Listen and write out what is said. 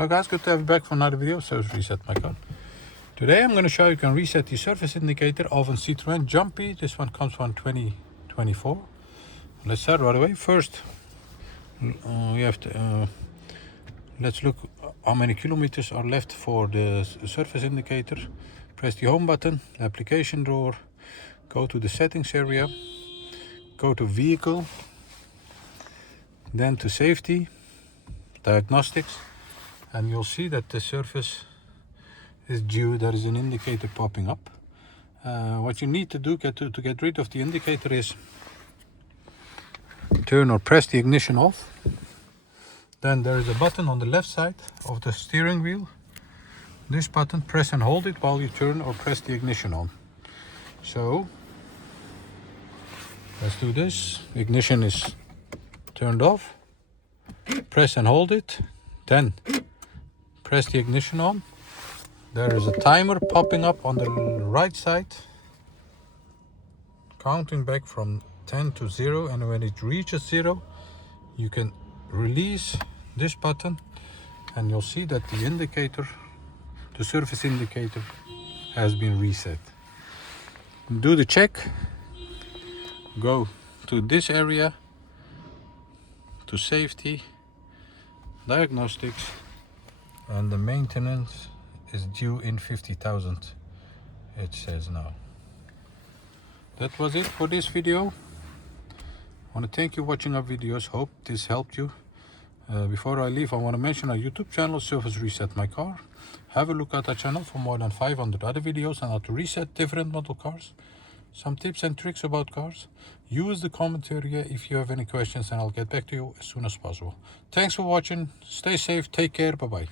Hello guys, good to have you back for another video. So reset my car. Today I'm going to show you can reset the surface indicator of a Citroen Jumpy. This one comes from 2024. Let's start right away. First, we have to let's look how many kilometers are left for the surface indicator. Press the home button, the application drawer, go to the settings area, go to vehicle, then to safety, diagnostics, and you'll see that the surface is due. There is an indicator popping up. What you need to do to get rid of the indicator is turn or press the ignition off. Then there is a button on the left side of the steering wheel. This button, press and hold it while you turn or press the ignition on. So let's do this. Ignition is turned off. Press and hold it. Then press the ignition on. There is a timer popping up on the right side, counting back from 10 to 0, and when it reaches 0 you can release this button and you'll see that the indicator, the surface indicator, has been reset. Do the check, go to this area, to safety, diagnostics, and the maintenance is due in 50,000, it says now. That was it for this video. I want to thank you for watching our videos. Hope this helped you. Before I leave, I want to mention our YouTube channel, Service Reset My Car. Have a look at our channel for more than 500 other videos on how to reset different model cars. Some tips and tricks about cars. Use the comment area if you have any questions, and I'll get back to you as soon as possible. Thanks for watching. Stay safe. Take care. Bye-bye.